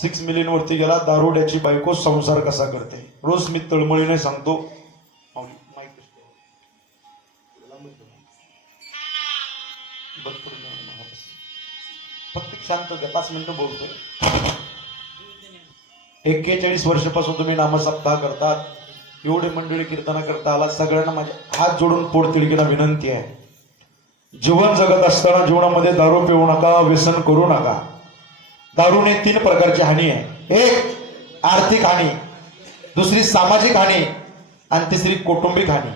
Six million वरती गेला दारुड्याची बायको संसार कसा करते? रोज मी तळमळीने सांगतो. फक्त शांत द्या पाच मिनिटं बोलतोय. एक्केचाळीस वर्षापासून तुम्ही नामसप्ताह करतात. एवढे मंडळी कीर्तन करता आला सगळ्यांना माझे हात जोडून पोटतिडकीला विनंती आहे. जीवन जगत असताना जीवनामध्ये दारू पिऊ नका व्यसन करू नका. दारूने तीन प्रकारची हानी आहे. एक आर्थिक हानी. दुसरी सामाजिक हानी. आणि तिसरी कौटुंबिक हानी.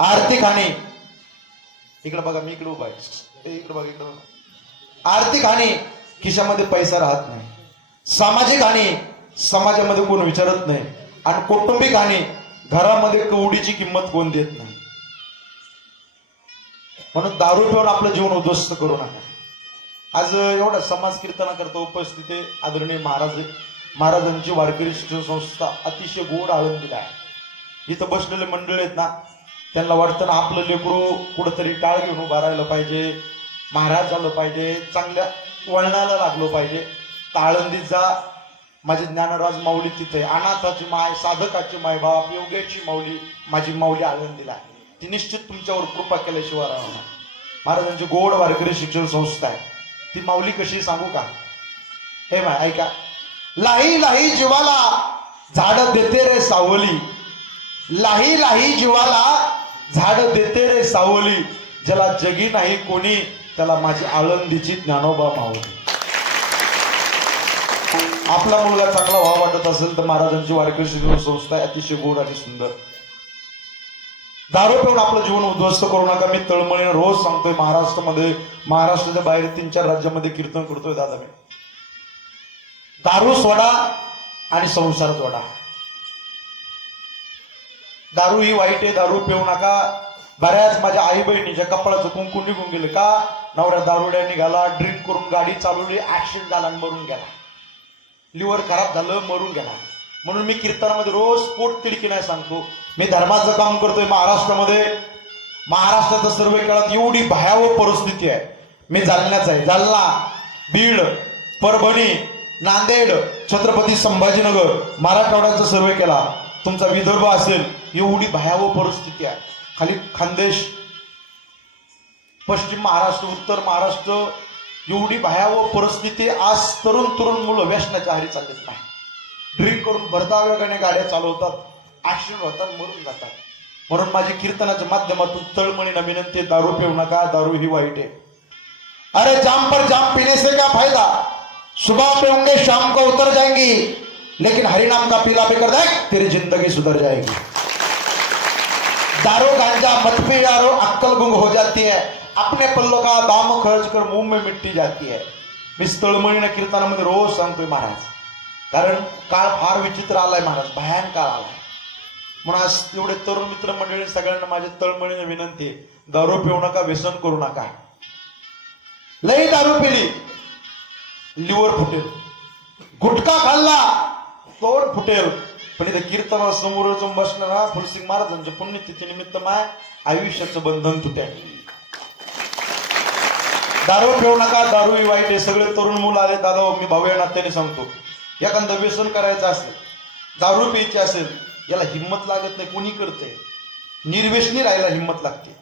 आर्थिक हानी. इकडे बघा मी इकडे उभा आहे. इकडे बघा इकडे बघा. आर्थिक हानी खिशामध्ये पैसा राहत नाही. सामाजिक हानी समाजामध्ये कोण विचारत नाही. आणि कौटुंबिक हानी घरामध्ये कवडीची किंमत कोण देत नाही. म्हणून दारू पिऊन आपलं जीवन उद्ध्वस्त करू नका. आज एवढा समाज कीर्तना करता उपस्थित आहे आदरणीय महाराज. महाराजांची वारकरी शिक्षण संस्था अतिशय गोड आळंदीला आहे. इथं बसलेले मंडळी आहेत ना त्यांना वाटतं ना आपलं लेकरू कुठंतरी टाळ घेऊन उभा राहिलं पाहिजे महाराज झालं पाहिजे चांगल्या वळणाला लागलो पाहिजे. तर आळंदीत माझे ज्ञानराज माऊली तिथे अनाथाची माय साधकाची माय बाप योग्याची माऊली माझी माऊली आळंदीला आहे. ती निश्चित तुमच्यावर कृपा केल्याशिवाय राहणार महाराजांची गोड वारकरी शिक्षण संस्था आहे. ती माऊली कशी सांगू का? हे माय ऐका. लाही लाही जीवाला झाड देते रे सावली. लाही लाही जीवाला झाड देते रे सावली. ज्याला जगी नाही कोणी त्याला माझी आळंदीची ज्ञानोबा मावली आपला मुलगा चांगला व्हावा वाटत असेल तर महाराजांची वारकरी शिक्षण संस्था आहे अतिशय गोड आणि सुंदर. दारू पिऊन आपलं जीवन उद्ध्वस्त करू नका. मी तळमळीने रोज सांगतोय महाराष्ट्रामध्ये महाराष्ट्राच्या बाहेर तीन चार राज्यामध्ये कीर्तन करतोय दादा मी. दारू सोडा आणि संसार जोडा. दारू ही वाईट आहे दारू पिऊ नका. बऱ्याच माझ्या आई बहिणीच्या कपाळाचं कुंकू निघून गेलं का? नवऱ्या दारुड्या निघाला ड्रिंक करून गाडी चालवली ऍक्सिडेंट झाला आणि मरून गेला. लिव्हर खराब झालं मरून गेला. म्हणून मी कीर्तनामध्ये रोज पोट तिडकी नाही सांगतो. मी धर्माचं काम करतोय महाराष्ट्रामध्ये. महाराष्ट्राचा सर्वे काळात एवढी भयावह परिस्थिती आहे. मी जालण्याचा आहे. जालना बीड परभणी नांदेड छत्रपती संभाजीनगर मराठवाड्याचा सर्वे केला. तुमचा विदर्भ असेल एवढी भयावह परिस्थिती आहे. खाली खानदेश पश्चिम महाराष्ट्र उत्तर महाराष्ट्र एवढी भयावह परिस्थिती आज तरुण तरुण मुलं व्यसनाच्या आहारी चाललेत नाही ड्रिंक करून भरधाव गाड्या चालवतात ऍक्सिडेंट होतात मरून जातात. म्हणून माझी कीर्तनाच्या माध्यमातून तळमळीनं विनंती दारू पिऊ नका दारू ही वाईट आहे. अरे जाम पर जाम पीने से क्या फायदा? सुबह पे होंगे शाम को उतर जाएंगी। लेकिन हरिनाम का पीला पीकर देख तेरी जिंदगी सुधर जाएगी। दारू गांजा मत पी यारो अक्कल गुंग हो जाती है। अपने पल्लों का दाम खर्च कर मुंह में मिट्टी जाती है। मी तळमळीनं कीर्तनामध्ये रोज सांगतोय महाराज कारण काळ फार विचित्र आलाय महाराज भयान काळ आलाय. म्हणून आज एवढे तरुण मित्र मंडळी सगळ्यांना माझी तळमळीने विनंती आहे दारू पिऊ नका व्यसन करू नका. लई दारू पिली. लिव्हर फुटेल. गुटखा खाल्ला तोर फुटेल. पण इथे कीर्तना समोर जो बसणार फुलसिंग महाराजांच्या पुण्यतिथी निमित्त माय आयुष्याचं बंधन तुटेल दारू पिऊ नका दारू ही वाईट आहे. सगळे तरुण मुलं आले दादा हो, मी भाऊ या नात्याने सांगतो. एखादं व्यसन करायचं असेल दारू प्यायची असेल याला हिंमत लागत नाही कोणी करते निर्वेशनी राहायला हिंमत लागते.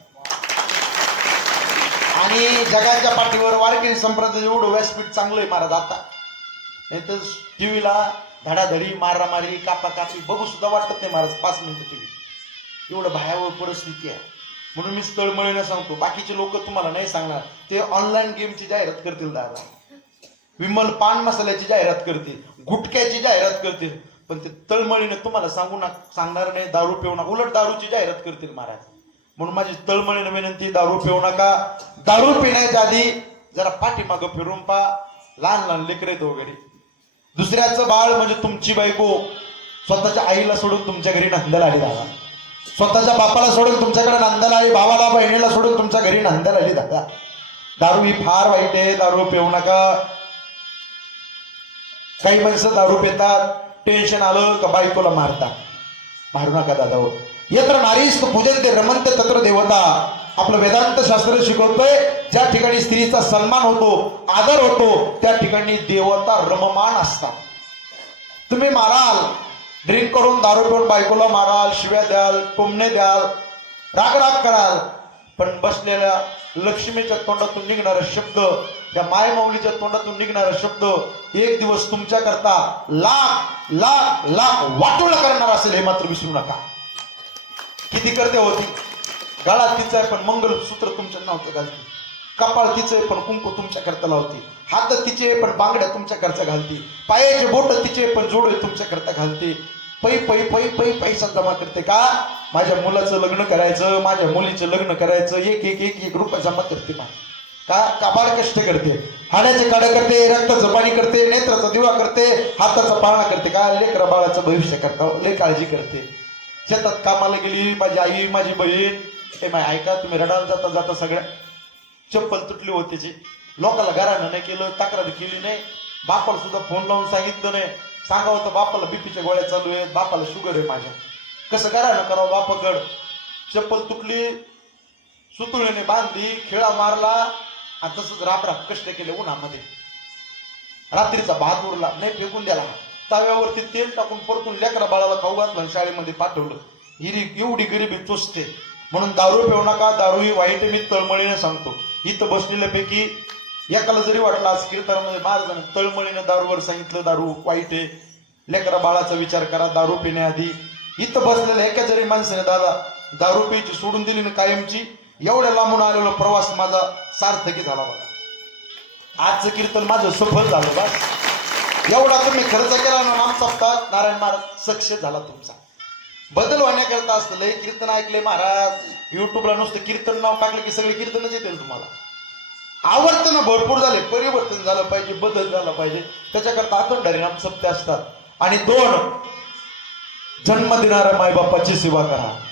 आणि जगाच्या पाठीवर वारकरी संप्रदाय एवढं व्यासपीठ चांगलं आहे महाराज आता. नाही तर टीव्हीला धडाधडी मारामारी कापाकापी बघू सुद्धा वाटत नाही महाराज पाच मिनिटं टीव्ही. एवढं भयावह परिस्थिती आहे. म्हणून मी तळमळीनं सांगतो बाकीचे लोक तुम्हाला नाही सांगणार. ते ऑनलाईन गेमची जाहिरात करतील दादा. विमल पान मसाल्याची जाहिरात करतील. गुटख्याची जाहिरात करतील. पण ते तळमळीने तुम्हाला सांगू ना सांगणार नाही दारू पिऊ नका. उलट दारूची जाहिरात करतील महाराज. म्हणून माझी तळमळीने विनंती दारू पिऊ नका. दारू पिण्याच्या आधी जरा पाठीमागं फिरून पा लहान लहान लेकरे वगैरे हो दुसऱ्याचं बाळ म्हणजे तुमची बायको स्वतःच्या आईला सोडून तुमच्या घरी नांदायला आली दादा. स्वतःच्या बापाला सोडून तुमच्याकडे नांदायला आली भावाला बहिणीला सोडून तुमच्या घरी नांदायला आली दादा. दारू ही फार वाईट आहे दारू पिऊ नका. काही माणसं दारू पितात टेन्शन आलं का बायकोला मारतात. मारू नका दादा येत्र यत्र नारीस्त पूजन ते रमंत तत्र देवता. आपलं वेदांत शास्त्र शिकवतोय ज्या ठिकाणी स्त्रीचा सन्मान होतो आदर होतो त्या ठिकाणी देवता रममान असतात. तुम्ही माराल ड्रिंक करून दारू पिऊन बायकोला माराल शिव्या द्याल टुमणे द्याल राग राग कराल पण बसलेल्या लक्ष्मीच्या तोंडातून निघणारा शब्द या मायमाऊलीच्या तोंडातून निघणारा शब्द एक दिवस तुमच्या करता लाख लाख लाख वाटोळ करणार असेल हे मात्र विसरू नका. किती करते होती गळा तिचं आहे पण मंगलसूत्र तुमच्या नव्हतं घालते. कपाळ तिचं आहे पण कुंकू तुमच्या करता लावते. हात तिचे पण बांगड्या तुमच्या करता घालते. पायाचे बोट तिचे पण जोडे तुमच्या करता घालते. पै पै पै पै पैसा जमा करते का? माझ्या मुलाचं लग्न करायचं माझ्या मुलीचं लग्न करायचं एक एक एक एक रुपया जमा करते मा का? काबाड कष्ट करते. हाण्याचे काढ करते रक्ताचं पाणी करते नेत्राचा दिवा करते हाताचा पाळणा करते. का लेकर बाळाचं भविष्य करता. लय काळजी करते. शेतात कामाला गेली माझी आई माझी बहीण. हे माय ऐका तुम्ही रडायला जाता जाता सगळ्या चप्पल तुटली होती त्याची लोकाला घरानं नाही केलं तक्रार केली नाही. बापाला सुद्धा फोन लावून सांगितलं नाही. सांगावं तर बापाला बीपीच्या गोळ्या चालू आहेत बापाला शुगर आहे माझ्या. कसं घरानं करावं बापाकड? चप्पल तुटली सुतुळीने बांधली खेळा मारला आणि तसंच राब राब कष्ट केले उन्हामध्ये. रात्रीचा भात उरला नाही फेकून द्याला तव्यावरती तेल टाकून परतून लेकरा बाळाला खाऊ घातलं शाळेमध्ये पाठवलं. हिरी एवढी गरिबी चोचते म्हणून दारू पिऊ नका दारू ही वाईट मी तळमळीने सांगतो. इथं बसलेल्यापैकी एकाला जरी वाटला आज कीर्तनामध्ये महाराजांनी तळमळीने दारूवर सांगितलं दारू वाईट आहे. लेकरा बाळाचा विचार करा दारू पिण्याआधी. इथं बसलेल्या एका जरी माणसाने दादा दारू प्यायची सोडून दिली ना कायमची एवढ्या लांबून आलेला प्रवास माझा सार्थकी झाला बघा. आजचं कीर्तन माझं सफल झालं बस. एवढा तुम्ही खर्च केला ना नाम सप्ताहात नारायण महाराज सक्सेस झाला तुमचा. बदल होण्याकरता असतं लय कीर्तन ऐकले महाराज. युट्यूबला नुसतं कीर्तन नाव टाकलं की सगळे कीर्तनच येतील तुम्हाला. आवर्तन भरपूर झाले परिवर्तन झालं पाहिजे बदल झाला पाहिजे. त्याच्याकरता अखंड नाम सत्य असतात. आणि दोन जन्म देणाऱ्या मायबापाची सेवा करा.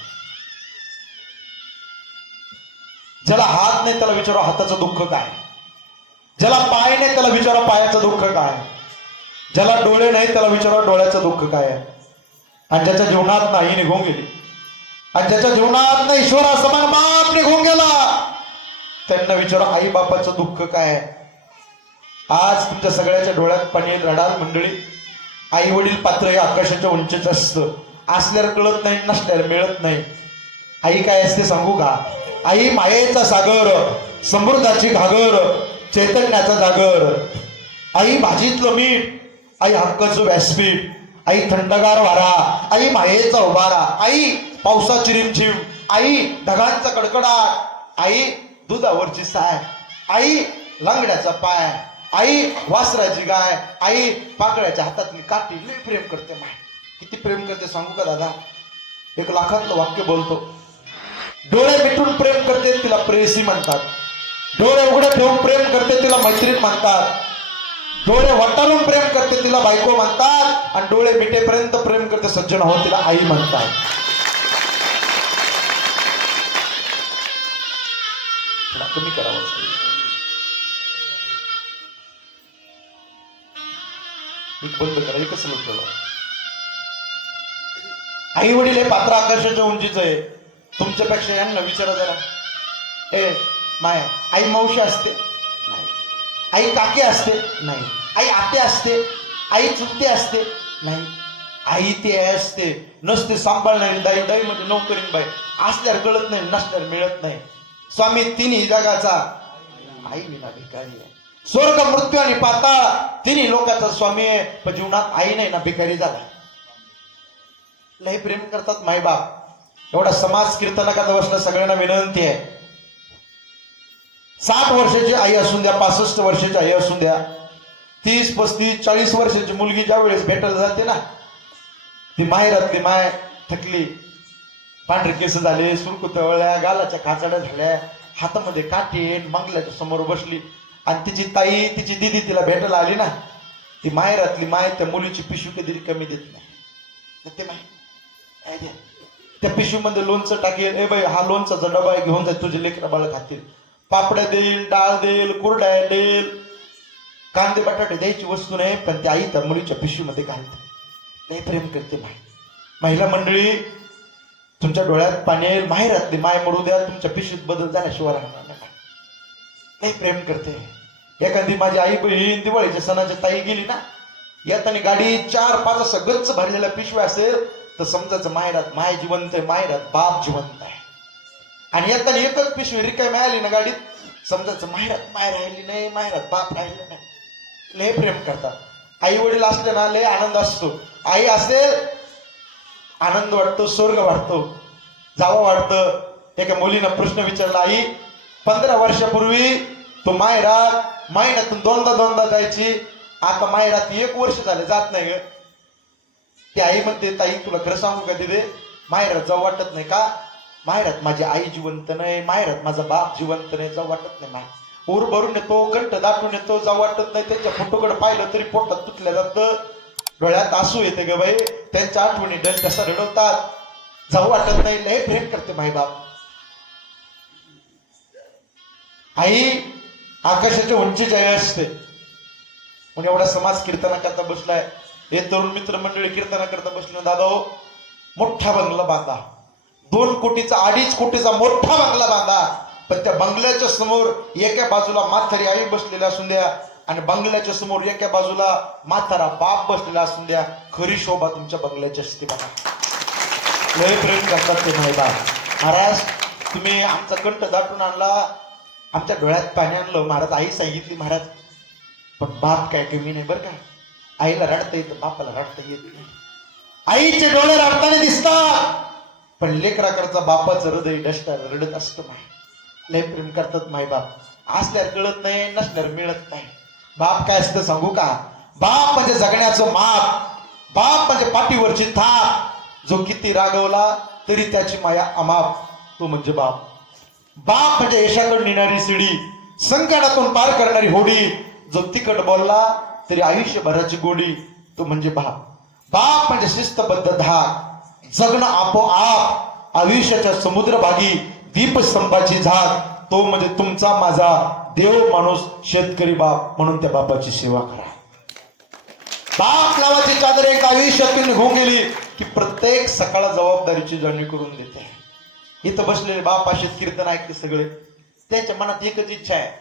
ज्याला हात नाही त्याला विचारा हाताचं दुःख काय? ज्याला पाय नाही त्याला विचारा पायाचं दुःख काय? ज्याला डोळे नाही त्याला विचारा डोळ्याचं दुःख काय? आहे आणि ज्याच्या जीवनात नाही निघून गेली. आणि ज्याच्या जीवनात ना ईश्वरा समान बाप निघून गेला. त्यांना विचारा आई बापाचं दुःख काय? आज तुमच्या सगळ्याच्या डोळ्यात पाणी रडाल मंडळी. आई वडील पात्र हे आकाशाच्या उंचीच असतं. असल्यावर कळत नाही नसल्यावर मिळत नाही. आई काय असते सांगू का? आई मायेचा सागर समृद्धाची घागर चैतन्याचा जागर. आई भाजीतलं मीठ आई हक्काचं व्यासपीठ. आई थंडगार वारा आई मायेचा उभारा आई पावसाची रिमझिम. आई ढगांचा कडकडाट आई दुधावरची साय. आई लंगड्याचा पाय. आई वासराची गाय. आई पाकळ्याच्या हातातली काठी. लय प्रेम करते माय. किती प्रेम करते सांगू का दादा? एक लाखातलं वाक्य बोलतो. डोळे मिटून प्रेम करते तिला प्रेयसी म्हणतात. डोळे उघडे ठेवून प्रेम करते तिला मैत्रीण म्हणतात. डोळे वटारून प्रेम करते तिला बायको म्हणतात आणि डोळे मिटेपर्यंत प्रेम करते सज्जन हो तिला आई म्हणतात. तुम्ही करावं हो. बंद करा एकच लुटलं आई वडील हे पात्र आकर्षाच्या उंचीच आहे. तुमच्यापेक्षा यांना विचारा जरा. ए माय आई मावशी असते. नाही. आई काकी असते. नाही. आई आते असते. आई चुलते असते. नाही. आई ते असते. नसते सांभाळणारी दाई दाई म्हणजे नोकरीन बाई. असल्यावर कळत नाही नसल्यावर मिळत नाही. स्वामी तिन्ही जगाचा आई विना भिकारी आहे. स्वर्ग मृत्यू आणि पाताळ तिन्ही लोकांचा स्वामी आहे. पण जीवनात आई नाही ना भिकारी झाला. लय प्रेम करतात मायबाप. एवढा समाज कीर्तनाकात बसणं सगळ्यांना विनंती आहे. साठ वर्षाची आई असून द्या पासष्ट वर्षाची आई असून द्या तीस पस्तीस चाळीस वर्षाची मुलगी ज्या वेळेस भेटायला जाते ना ती माहेरातली माय थकली पांढरे केस झाले सुरकुतवळ्या गालाच्या खाचाड्या झाल्या हातामध्ये काठी मंगल्याच्या समोर बसली आणि तिची ताई तिची दिदी तिला भेटायला आली ना ती माहेरातली माय त्या मुलीची पिशवी कधी कमी देत नाही. ते माय त्या पिशवीमध्ये लोणचं टाकेल. ए बाई हा लोणचाचा डबा घेऊन जाईल तुझे लेकरं बाळ खातील. पापड्या देईल डाळ देईल कुरड्या देईल. कांदे बटाटे द्यायची वस्तू नाही पण त्या आई त्या मुलीच्या पिशवीमध्ये घालते. नाही प्रेम करते माय महिला मंडळी तुमच्या डोळ्यात पाणी येईल माहेरातली माय मरू द्या तुमच्या पिशवीत बदल झाल्याशिवाय राहणार नाही प्रेम करते. एखादी माझी आई बहीण दिवाळीच्या सणाच्या ताई गेली ना येताना गाडी चार पाच असं गच्च भरलेल्या पिशव्या असेल तर समजायचं माहेरात माय जिवंत आहे माहेरात बाप जिवंत आहे. आणि येताना एकच पिशवी रिकाय मिळाली ना गाडीत समजायचं माहेरात माय राहिली नाही माहेरात बाप राहिले नाही. लय प्रेम करतात. आई वडील असले ना लय आनंद असतो. आई असेल आनंद वाटतो स्वर्ग वाटतो. जावं वाटतं. एका मुलीनं प्रश्न विचारला आई पंधरा वर्षापूर्वी तो मायरात महिन्यातून दोनदा दोनदा जायची. आता मायरात एक वर्ष झाले जात नाही ग. ती आई म्हणते ताई तुला खरं सांगू का तिथे माहेरात जाऊ वाटत नाही का? माहेरात माझी आई जिवंत नाही माहेरात माझा बाप जिवंत नाही जाऊ वाटत नाही माहेर. ऊर भरून येतो कंठ दाटून येतो जाऊ वाटत नाही. त्यांच्या फोटोकडे पाहिलं तरी पोटात तुटल्या जातं. डोळ्यात आसू येते ग बाई. त्यांच्या आठवणी डल कसा रडवतात जाऊ वाटत नाही लय प्रेम करते माई बाप. आई आकाशाच्या उंची आई असते. म्हणून एवढा समाज कीर्तनाकरता बसलाय? हे तरुण मित्र मंडळी कीर्तना करता बसले दादा हो मोठा बंगला बांधा. दोन कोटीचा अडीच कोटीचा मोठा बंगला बांधा. पण त्या बंगल्याच्या समोर एका बाजूला म्हातारी आई बसलेल्या असून द्या आणि बंगल्याच्या समोर एका बाजूला म्हातारा बाप बसलेला असून द्या. खरी शोभा तुमच्या बंगल्याच्या असते बघा. लय प्रेम करतात ते महिला. महाराज तुम्ही आमचा कंठ दाटून आणला. आमच्या डोळ्यात पाणी आणलं. महाराज आई सांगितली महाराज. पण बाप काय कमी नाही बरं का? आईला रडता येतं बापाला रडता येत नाही. आईचे डोळे रडताना दिसतात. पण लेकराकडचा बापाचं हृदय डस्टर रडत असतं माय. लय प्रेम करतात माय बाप. असल्यावर कळत नाही नसल्यावर मिळत नाही. बाप काय असतं सांगू का? बाप म्हणजे जगण्याचं माप. बाप म्हणजे पाठीवरची थाप. जो किती रागवला तरी त्याची माया अमाप. तो म्हणजे बाप. बाप म्हणजे यशाकडून नेणारी सिडी. संकटातून पार करणारी होडी. जो तिकट बोलला तरी आयुष्यभराची गोडी तो म्हणजे बाप. बाप म्हणजे शिस्तबद्ध धाक. जगणं आपोआप आयुष्याच्या समुद्रभागी दीपस्तंभाची झाक. तो म्हणजे तुमचा माझा देव माणूस शेतकरी बाप म्हणून त्या बापाची सेवा करा. बाप नावाची चादर एक आयुष्यातून निघून गेली की प्रत्येक सकाळ जबाबदारीची जाणीव करून देते. इथं बसलेले बाप असे कीर्तन ऐकते सगळे. त्याच्या मनात एकच इच्छा आहे.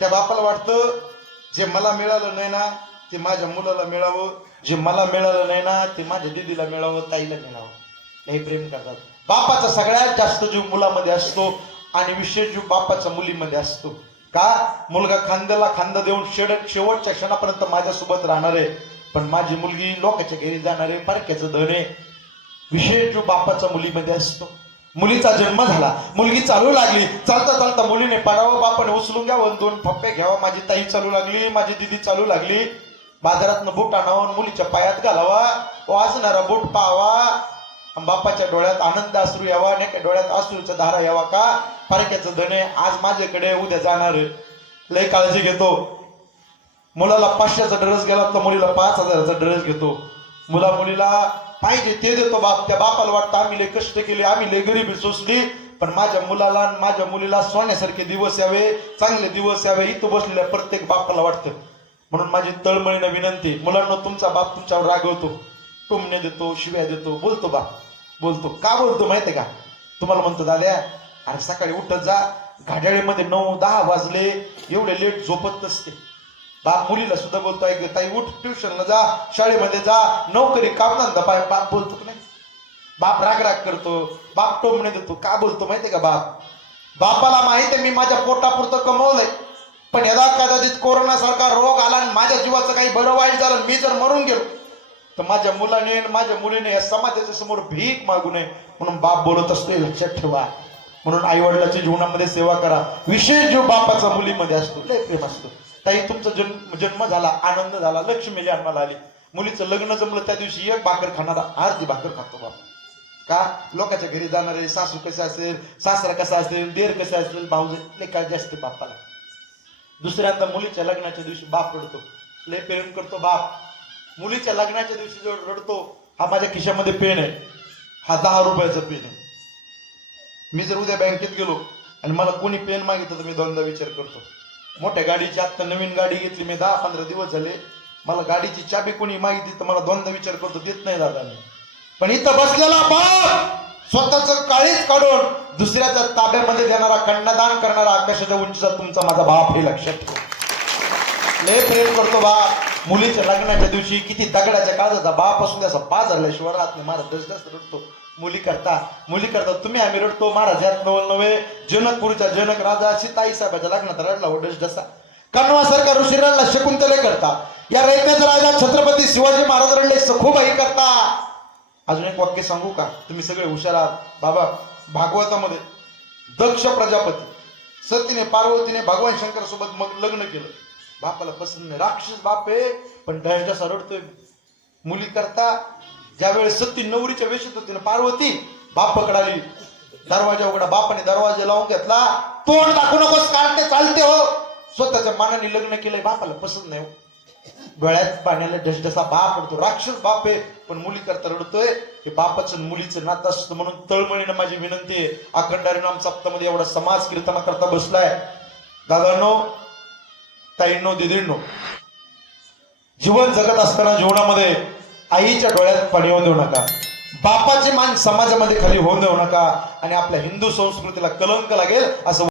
त्या बापाला वाटतं जे मला मिळालं नाही ना ते माझ्या मुलाला मिळावं. जे मला मिळालं नाही ना ते माझ्या दिदीला मिळावं ताईला मिळावं. हे प्रेम करतात. बापाचा सगळ्यात जास्त जीव मुलामध्ये असतो आणि विशेष जीव बापाचा मुलीमध्ये असतो. का? मुलगा खांद्याला खांदा देऊन शेड शेवटच्या क्षणापर्यंत माझ्यासोबत राहणार आहे. पण माझी मुलगी लोकांच्या घरी जाणार आहे पारख्याचं धन आहे. विशेष जो बापाचा मुलीमध्ये असतो. मुलीचा जन्म झाला. मुलगी चालू लागली. चालता चालता मुलीने पडावं बापाने उचलून घ्यावं दोन फप्पे घ्यावा. माझी ताई चालू लागली माझी दिदी चालू लागली. बाजारातनं बूट आणावं मुलीच्या पायात घालावा. वाजणारा बूट पावा बापाच्या डोळ्यात आनंद असू यावा. नाही डोळ्यात अश्रूचा धारा यावा का? पारख्याचं धने आज माझ्याकडे उद्या जाणार आहे. लय काळजी घेतो. मुलाला पाचशेचा ड्रेस गेला तर मुलीला पाच हजाराचा ड्रेस घेतो. मुला मुलीला पाहिजे ते देतो बाप. त्या बापाला वाटतं आम्ही लय कष्ट केले आम्ही लय गरिबी सोसली. पण माझ्या मुलाला माझ्या मुलीला सोन्यासारखे दिवस यावे चांगले दिवस यावे इथं बसलेल्या प्रत्येक बापाला वाटतं. म्हणून माझी तळमळीनं विनंती मुलांना तुमचा बाप तुमच्यावर रागवतो. टुमने देतो शिव्या देतो बोलतो बाप. बोलतो. का बोलतो माहिती का? तुम्हाला म्हणतो दाद्या अरे सकाळी उठत जा घाड्याळीमध्ये नऊ दहा वाजले एवढे लेट झोपत नसते. बाप मुलीला सुद्धा बोलतो की ताई उठ ट्युशनला जा शाळेमध्ये जा नोकरी कामधंदा पाय बाप बोलतो की नाही? बाप राग राग करतो बाप टोमणे देतो का बोलतो माहितीये का बाप? बापाला माहिती आहे मी माझ्या पोटापुरतं कमवलंय. पण यदा कदाचित कोरोना सारखा रोग आला आणि माझ्या जीवाचं काही बरं वाईट झालं मी जर मरून गेलो तर माझ्या मुलाने आणि माझ्या मुलीने या समाजाच्या समोर भीक मागू नये. म्हणून बाप बोलत असतो हे लक्षात ठेवा. म्हणून आई वडिलाच्या जीवनामध्ये सेवा करा. विशेष जीव बापाचा मुलीमध्ये असतो लय प्रेम असतो. ताई तुमचा जन्म जन्म झाला आनंद झाला लक्ष्मी जन्माला आली. मुलीचं लग्न जमलं त्या दिवशी एक भाकर खाणारा अर्धी भाकर खातो बाप का? लोकांच्या घरी जाणारे सासू कसे असेल सासरा कसा असेल देर कसे असेल भाऊ लय काळजी असते बापाला. दुसऱ्यांदा मुलीच्या लग्नाच्या दिवशी बाप रडतो. लय प्रेम करतो बाप. मुलीच्या लग्नाच्या दिवशी जो रडतो हा माझ्या खिशामध्ये पेन आहे. हा दहा रुपयाचा पेन आहे. मी जर उद्या बँकेत गेलो आणि मला कोणी पेन मागितलं तर मी दोनदा विचार करतो. मोठ्या गाडीची आत्ता नवीन गाडी घेतली. मी दहा पंधरा दिवस झाले. मला गाडीची चाबी कोणी माहिती तर मला दोनदा विचार करतो देत नाही दादा मी. पण इथं बसलेला बाप स्वतःच काळीच काढून दुसऱ्याच्या ताब्यामध्ये देणारा कन्नदान करणारा आकाशाच्या उंचीचा तुमचा माझा बाप हे लक्षात ठेवा. लय प्रेम करतो बा. मुलीच्या लग्नाच्या दिवशी किती दगडाच्या काळजाचा बाप असून त्याचा पा झाल्याशिवाय राहत नाही. महाराज दसदस रडतो. मुली करता मुली करता तुम्ही आम्ही रडतो. महाराज यात नवल नवे जनकपूरच्या जनक राजा अशी ताई साहेबाच्या लग्नात रडला हो डसा. कण्वा सरकार ऋषीराला शकुंतले करता. या रयतेचा राजा छत्रपती शिवाजी महाराज रडले सखोबाई करता. अजून एक वाक्य सांगू का? तुम्ही सगळे हुशार आहात. बाबा भागवतामध्ये दक्ष प्रजापती सतीने पार्वतीने भगवान शंकर सोबत मग लग्न केलं. बापाला पसंत नाही. राक्षस बाप आहे पण डस डसा रडतोय. मुली करता ज्यावेळेस सती नवरीच्या वेशात होती ना पार्वती बाप पकडाली. दरवाजा उघडा बापाने दरवाजा लावून घेतला. तोंड दाखवू नकोस काढते चालते हो. स्वतःच्या मानाने लग्न केलंय बापाला पसंत नाही हो. गळ्यात पाण्याला ढसढसा बाप पडतो. राक्षस बाप आहे पण मुली करता रडतोय. हे बापाचं मुलीचं नातं असतं म्हणून तळमळीनं माझी विनंती आहे. अखंड हरिनाम सप्तामध्ये एवढा समाज कीर्तना करता बसलाय. दादांनो ताईंनो दिदींनो जीवन जगत असताना जीवनामध्ये आईच्या डोळ्यात पाणी होऊ देऊ नका. बापाचे मान समाजामध्ये खाली होऊन देऊ नका. आणि आपल्या हिंदू संस्कृतीला कलंक लागेल असं